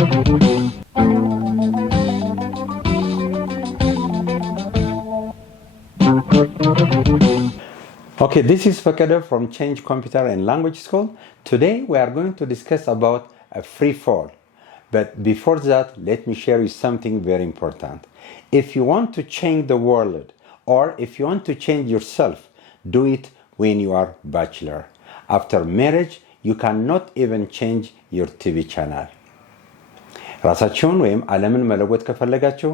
Okay, this is Fakada from Change Computer and Language School. Today we are going to discuss about a free fall. But before that, let me share you something very important. If you want to change the world or if you want to change yourself, do it when you are bachelor. After marriage, you cannot even change your TV channel. ራሳቸውን ወይም ዓለምን መለወጥ ከፈለጋችሁ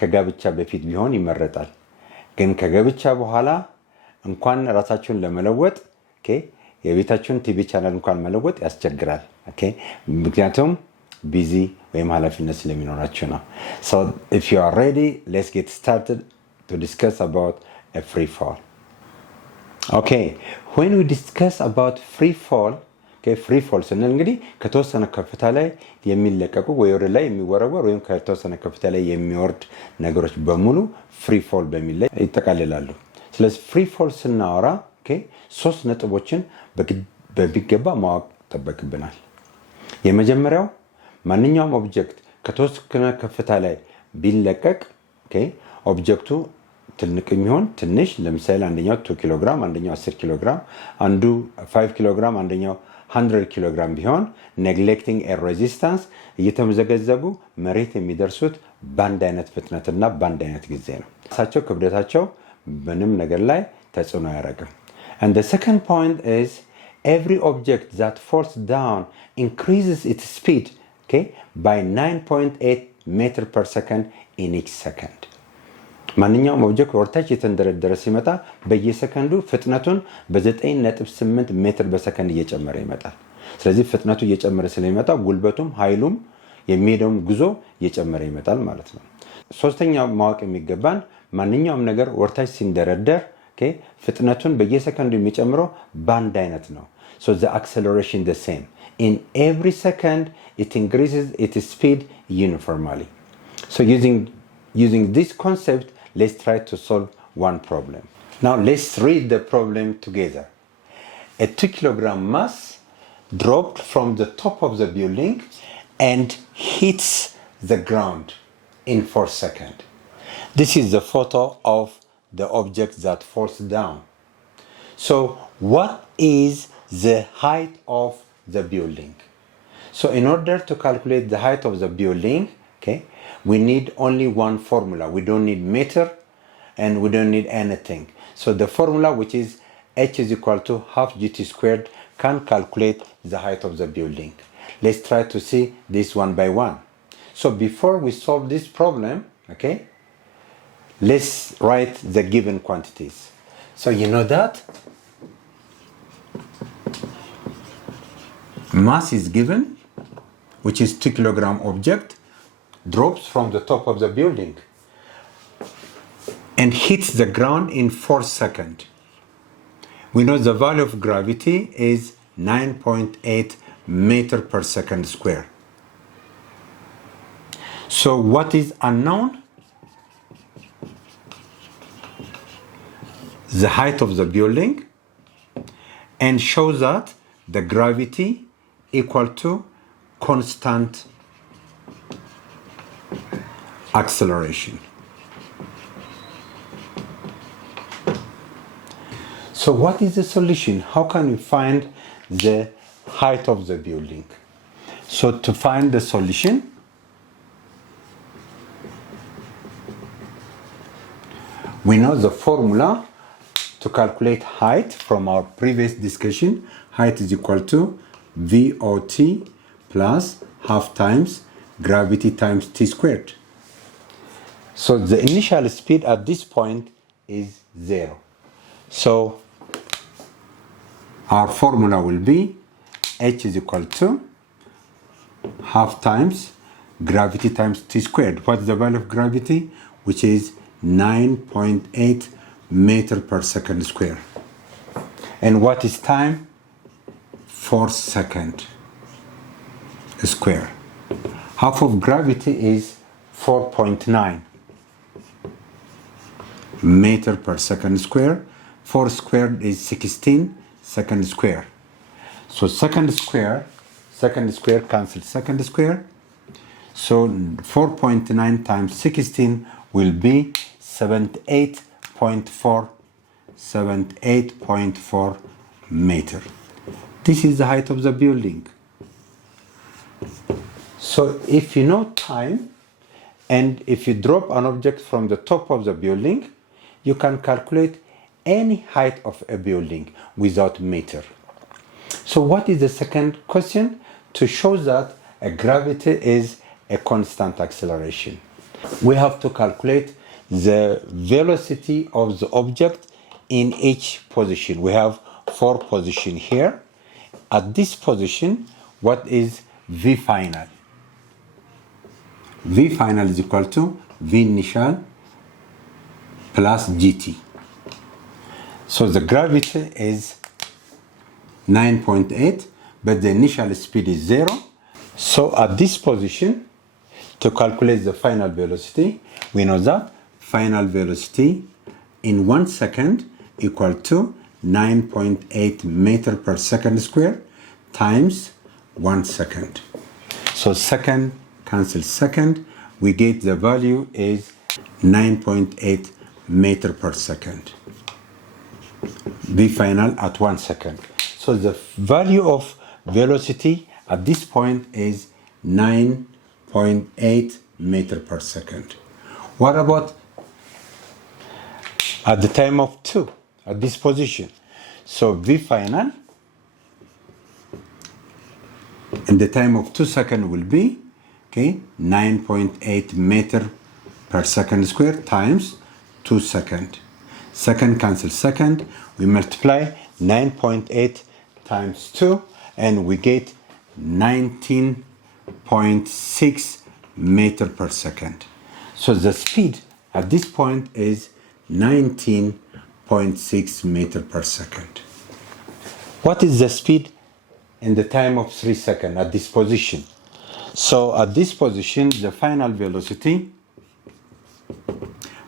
ከጋብቻ በፊት ቢሆን ይመረጣል። ግን ከጋብቻ በኋላ እንኳን ራሳችሁን ለመለወጥ የቤታችሁን ቲቪ ቻናል እንኳን መለወጥ ያስቸግራል። ምክንያቱም ቢዚ ወይም ኃላፊነት ስለሚኖራችሁ ነው። So if you are ready, let's get started to discuss about a free fall. Okay, when we discuss about free fall, free fall ስንል እንግዲህ ከተወሰነ ከፍታ ላይ የሚለቀቁ ወይ ወደ ላይ የሚወረወር ወይም ከተወሰነ ከፍታ ላይ የሚወርድ ነገሮች በሙሉ ፍሪ ፎል በሚል ላይ ይጠቃልላሉ። ስለዚህ ፍሪ ፎል ስናወራ ሶስት ነጥቦችን በሚገባ ማወቅ ይጠበቅብናል። የመጀመሪያው ማንኛውም ኦብጀክት ከተወሰነ ከፍታ ላይ ቢለቀቅ ኦብጀክቱ ትልቅ የሚሆን ትንሽ፣ ለምሳሌ አንደኛው 2 ኪሎ ግራም አንደኛው 10 ኪሎ ግራም አንዱ 5 ኪሎ ግራም አንደኛው 100 ኪሎ ግራም ቢሆን neglecting a resistance እየተመዘገዘጉ መሬት የሚደርሱት በአንድ አይነት ፍጥነትና በአንድ አይነት ጊዜ ነው። ራሳቸው ክብደታቸው ምንም ነገር ላይ ተጽዕኖ አያደርግም። And the second point is every object that falls down increases its speed by 9.8 meter per second in each second. ማንኛውም ኦብጀክት ወርታች የተንደረደረ ሲመጣ በየሰከንዱ ፍጥነቱን በ9.8 ሜትር በሰከንድ እየጨመረ ይመጣል። ስለዚህ ፍጥነቱ እየጨመረ ስለሚመጣ ጉልበቱም ኃይሉም የሚሄደውም ጉዞ እየጨመረ ይመጣል ማለት ነው። ሶስተኛው ማወቅ የሚገባን ማንኛውም ነገር ወርታች ሲንደረደር ፍጥነቱን በየሰከንዱ የሚጨምረው በአንድ አይነት ነው። So the acceleration the same. In every second it increases its speed uniformly. So using this concept, let's try to solve one problem. Now let's read the problem together. A 2 kilogram mass dropped from the top of the building and hits the ground in 4 seconds. This is the photo of the object that falls down. So what is the height of the building? So in order to calculate the height of the building, we need only one formula. We don't need meter and we don't need anything. So the formula, which is h is equal to half gt squared, can calculate the height of the building. Let's try to see this one by one. So before we solve this problem, let's write the given quantities. So you know that mass is given, which is 2 kilogram object, drops from the top of the building and hits the ground in 4 seconds. We know the value of gravity is 9.8 meter per second square. So what is unknown? The height of the building, and shows that the gravity equal to constant acceleration. So what is the solution? How can we find the height of the building? So to find the solution, we know the formula to calculate height from our previous discussion. Height is equal to VOT plus half times gravity times t squared. So the initial speed at this point is 0. So our formula will be h is equal to half times gravity times t squared. What's the value of gravity? Which is 9.8 meter per second square. And what is time? 4 seconds square. Half of gravity is 4.9 meter per second square. 4 squared is 16 second square. So second square cancels second square. So 4.9 times 16 will be 78.4 meter. This is the height of the building. So if you know time, and if you drop an object from the top of the building, you can calculate any height of a building without meter. So what is the second question? To show that a gravity is a constant acceleration, we have to calculate the velocity of the object in each position. We have 4 positions here. At this position, what is V final? V final is equal to V initial plus GT. So the gravity is 9.8, but the initial speed is 0. So at this position, to calculate the final velocity, we know that final velocity in 1 second equal to 9.8 meter per second square times 1 second. So second cancel second, we get the value is 9.8 meter per second. V final at 1 second. So the value of velocity at this point is 9.8 meter per second. What about at the time of 2, at this position? So V final in the time of 2 seconds will be 9.8 meter per second square times 2 seconds. Second cancel second, we multiply 9.8 times 2 and we get 19.6 meter per second. So the speed at this point is 19.6 meter per second. What is the speed in the time of 3 seconds at this position? So at this position, the final velocity,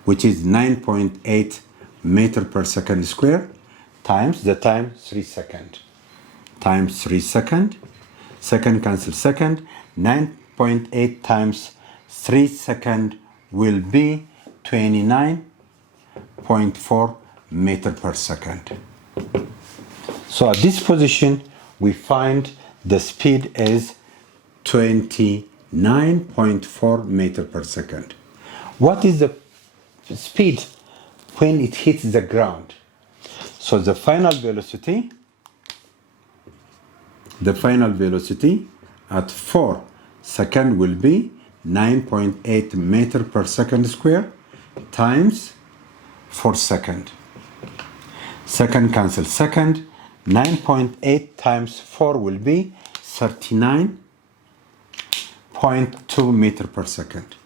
which is 9.8 meter per second square, times the time 3 seconds. Times 3 seconds. Second cancel second. 9.8 times 3 seconds will be 29.4 meter per second. So at this position, we find the speed is 29.4 meter per second. What is the speed when it hits the ground? So the final velocity at 4 seconds will be 9.8 meter per second square times 4 seconds. Second cancel second. 9.8 times 4 will be 39.2 meter per second.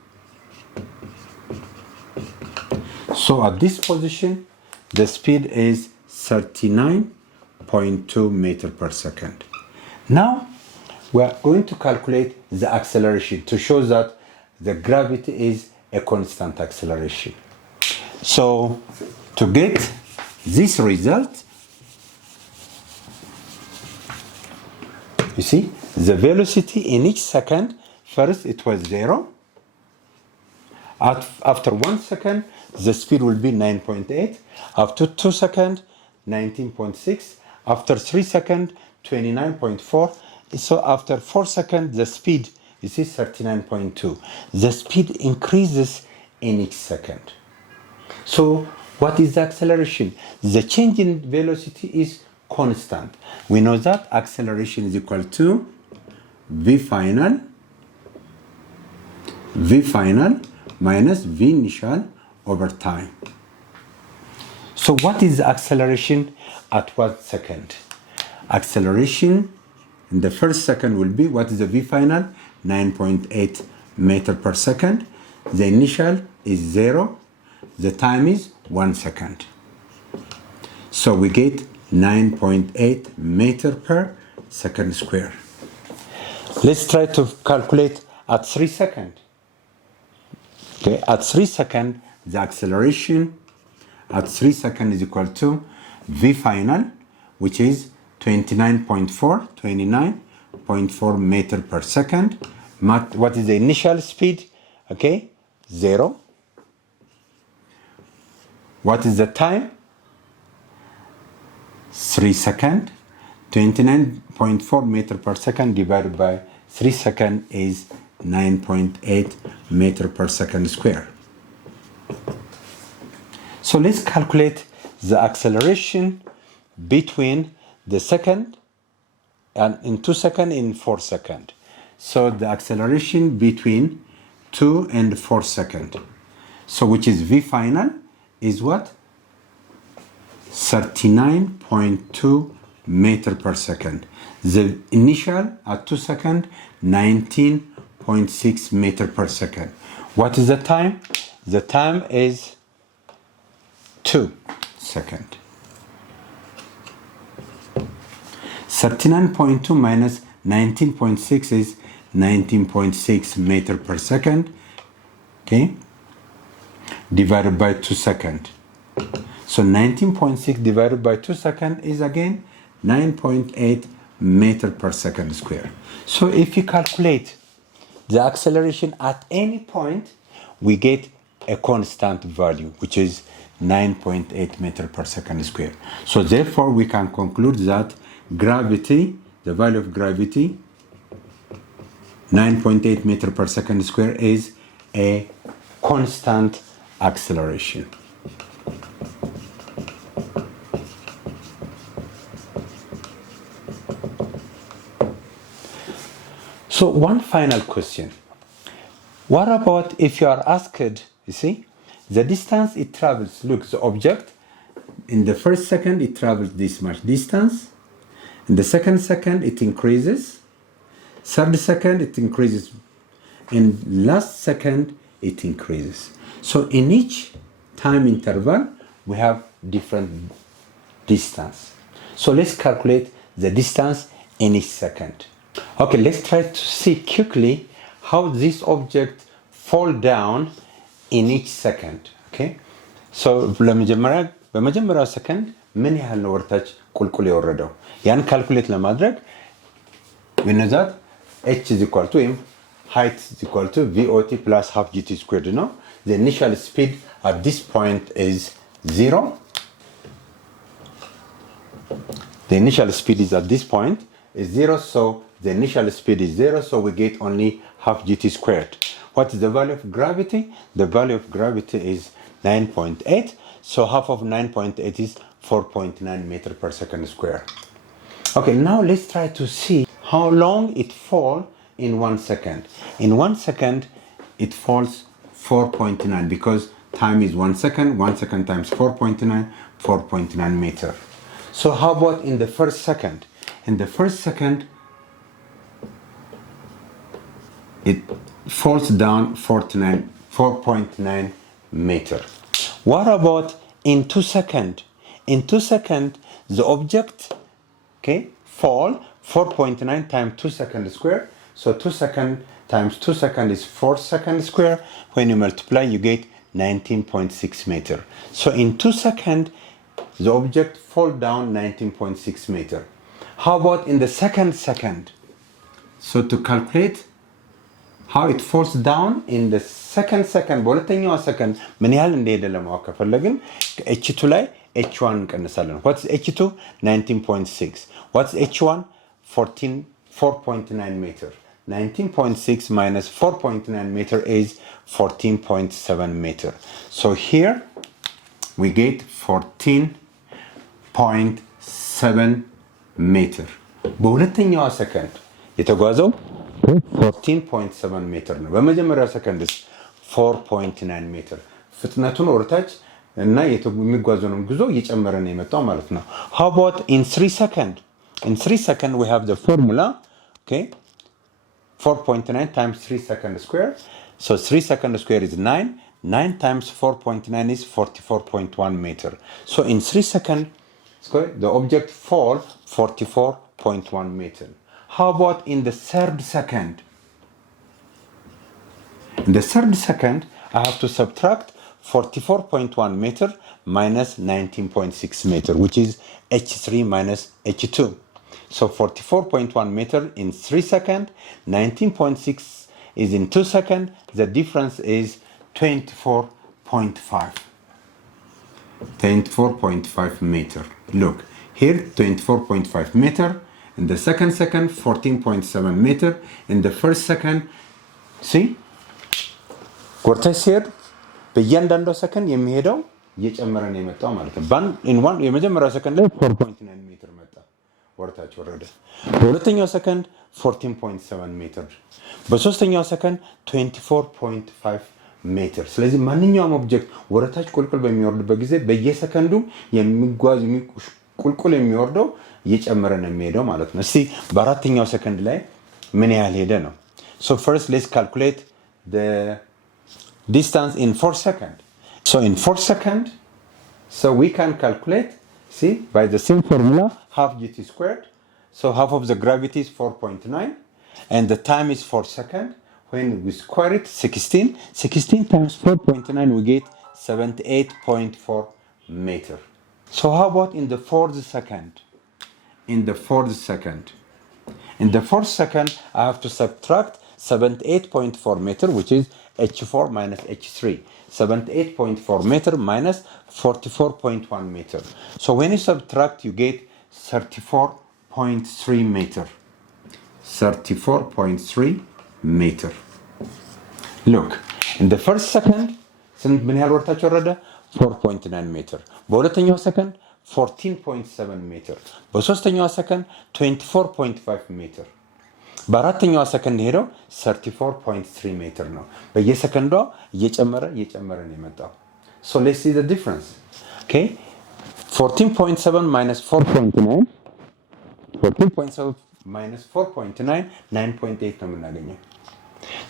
So at this position, the speed is 39.2 meter per second. Now, we are going to calculate the acceleration to show that the gravity is a constant acceleration. So, to get this result, you see, the velocity in each second, first it was 0. After 1 second, the speed will be 9.8. After 2 seconds, 19.6. After 3 seconds, 29.4. So after 4 seconds, the speed, you see, 39.2. The speed increases in each second. So what is the acceleration? The change in velocity is constant. We know that acceleration is equal to V final minus V initial over time. So what is the acceleration at 1 second? Acceleration in the first second will be, what is the V final? 9.8 meter per second. The initial is 0. The time is 1 second. So we get 9.8 meter per second square. Let's try to calculate at 3 seconds. Okay, at 3 seconds, the acceleration at 3 seconds is equal to V final, which is 29.4 meter per second, What is the initial speed? Okay, 0. What is the time? 3 seconds. 29.4 meter per second divided by 3 seconds is 9.8 meter per second square. So let's calculate the acceleration between the second and in 2 seconds in 4 seconds. So the acceleration between 2 and 4 seconds. So which is V final is what? 39.2 meter per second. The initial at 2 seconds, 19.6 meter per second. What is the time? The time is 2 seconds. 39.2 minus 19.6 is 19.6 meter per second. Okay, divided by 2 seconds. So 19.6 divided by 2 seconds is again 9.8 meter per second square. So if you calculate the acceleration at any point, we get a constant value, which is 9.8 meter per second square. So therefore, we can conclude that gravity, the value of gravity, 9.8 meter per second square is a constant acceleration. So one final question. What about if you are asked, you see, the distance it travels, look, the object, in the first second it travels this much distance, in the second second it increases, third second it increases, in last second it increases. So in each time interval we have different distance. So let's calculate the distance in each second. Okay, let's try to see quickly how this object fall down in each second. Okay, so በመጀመሪያው ሰከንድ ምን ያህል ነው ወርታች ቁልቁል የወረደው? ያን ካልኩሌት ለማድረግ we know that h is equal to height is equal to VOT plus half GT squared. No, the initial speed at this point is 0. The initial speed is at this point is 0, so the initial speed is 0, so we get only half GT squared. What is the value of gravity? The value of gravity is 9.8, so half of 9.8 is 4.9 meter per second square. Okay, now let's try to see how long it falls in 1 second. In 1 second, it falls 4.9 because time is 1 second. 1 second times 4.9, 4.9 meter. So how about in the first second? In the first second, it falls down 4.9 meter. What about in 2 seconds? In 2 seconds, the object, okay, fall 4.9 times 2 seconds square. So 2 seconds times 2 seconds is 4 seconds square. When you multiply, you get 19.6 meter. So in 2 seconds, the object fall down 19.6 meter. How about in the second? So to calculate how it falls down in the second, በሁለተኛው second ምን ያህል እንደሄደ ለማወቅ ከፈለግን h2 ላይ h1 እንቀንሳለን። What's h2? 19.6. What's h1? 4.9 meter. 19.6 minus 4.9 meter is 14.7 meter. So here we get 14.7 meter. በሁለተኛው second የተጓዘው 14.7 ሜትር ነው። በመጀመሪያው ሰከንድስ 4.9 ሜትር። ፍጥነቱን ወርታች እና የሚጓዘውን ጉዞ እየጨመረ ነው የመጣው ማለት ነው። How about in 3 seconds? In 3 seconds we have the formula, okay? 4.9 times 3 seconds square. So 3 seconds square is 9. 9 times 4.9 is 44.1 meter. So in 3 seconds square, the object fall 44.1 meter. How about in the third second? In the third second, I have to subtract 44.1 meter minus 19.6 meter, which is h3 minus h2. So 44.1 meter in 3 seconds, 19.6 is in 2 seconds. The difference is 24.5. 24.5 meter. Look, here 24.5 meter. In the second 14.7 meter. In the first second, see? ወርታች ሲሄድ በእያንዳንዱ ሰከንድ የሚሄደው እየጨመረ ነው የመጣው ማለት ነው። የመጀመሪያው ሰከንድ ላይ 4.9 ሜትር መጣ፣ ወርታች ወረደ። በሁለተኛው ሰከንድ 14.7 ሜትር፣ በሶስተኛው ሰከንድ 24.5 ሜትር። ስለዚህ ማንኛውም ኦብጀክት ወረታች ቁልቁል በሚወርድበት ጊዜ በየሰከንዱ የሚጓዝ ቁልቁል የሚወርደው እየጨመረ ነው የሚሄደው ማለት ነው። እስቲ በአራተኛው ሰከንድ ላይ ምን ያህል ሄደ ነው። So first let's calculate the distance in 4 seconds. So in 4 seconds, so we can calculate, see, by the same formula, half gt squared. So half of the gravity is 4.9 and the time is 4 seconds. When we square it, 16 times 4.9 we get 78.4 meter. So how about in the 4th second? In the 4th second. In the 4th second, I have to subtract 78.4 meter, which is h4 minus h3. 78.4 meter minus 44.1 meter. So when you subtract, you get 34.3 meter. 34.3 meter. Look, in the first second, ምን ያህል ወርታች ወረደ? 4.9 meter. በሁለተኛው ሰከንድ 14.7 ሜትር፣ በሶስተኛው ሰከንድ 24.5 ሜትር፣ በአራተኛው ሰከንድ ሄደው 34.3 ሜትር ነው። በየሰከንዷ እየጨመረ ነው የመጣው። So let's see the difference. Okay? 14.7 minus 4.9 14.7 minus 4.9 9.8 ነው የምናገኘው።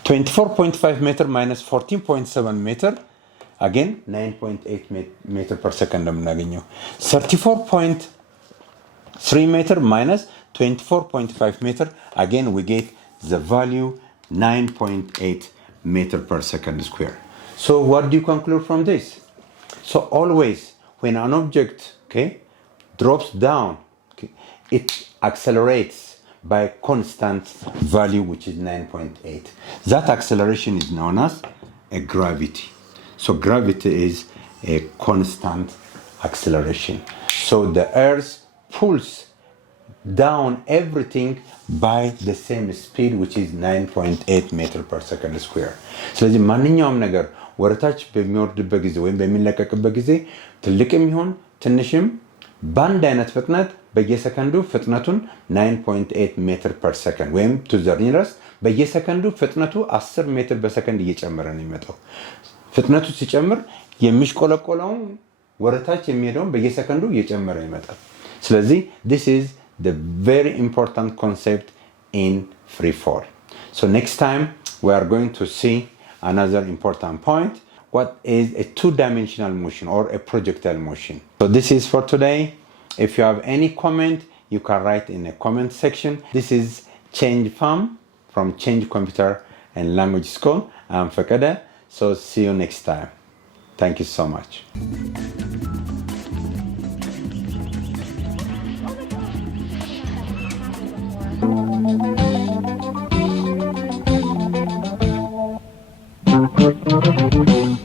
24.5 meter minus 14.7 meter again 9.8 meter per second የምናገኘው። 34.3 meter minus 24.5 meter again we get the value 9.8 meter per second square. So what do you conclude from this? So always when an object, okay, drops down, okay, it accelerates by a constant value which is 9.8. That acceleration is known as a gravity. So gravity is a constant acceleration. So the earth pulls down everything by the same speed which is 9.8 meter per second square. ስለዚህ ማንኛውም ነገር ወረታች በሚወርድበት ጊዜ ወይም በሚለቀቅበት ጊዜ ትልቅም ይሁን ትንሽም በአንድ አይነት ፍጥነት በየሰከንዱ ፍጥነቱን 9.8 ሜትር ፐር ሰከንድ ወይም to the nearest በየሰከንዱ ፍጥነቱ 10 ሜትር በሰከንድ እየጨመረ ነው የሚመጣው። ፍጥነቱ ሲጨምር የሚሽቆለቆለው ወረታች የሚሄደው በየሰከንዱ እየጨመረ ይመጣል። ስለዚህ this is the very important concept in free fall. So next time we are going to see another important point. What is a two-dimensional motion or a projectile motion? So this is for today. If you have any comment, you can write in the comment section. This is Change Farm from Change Computer and Language School. I'm Fakada. So see you next time. Thank you so much. Thank you.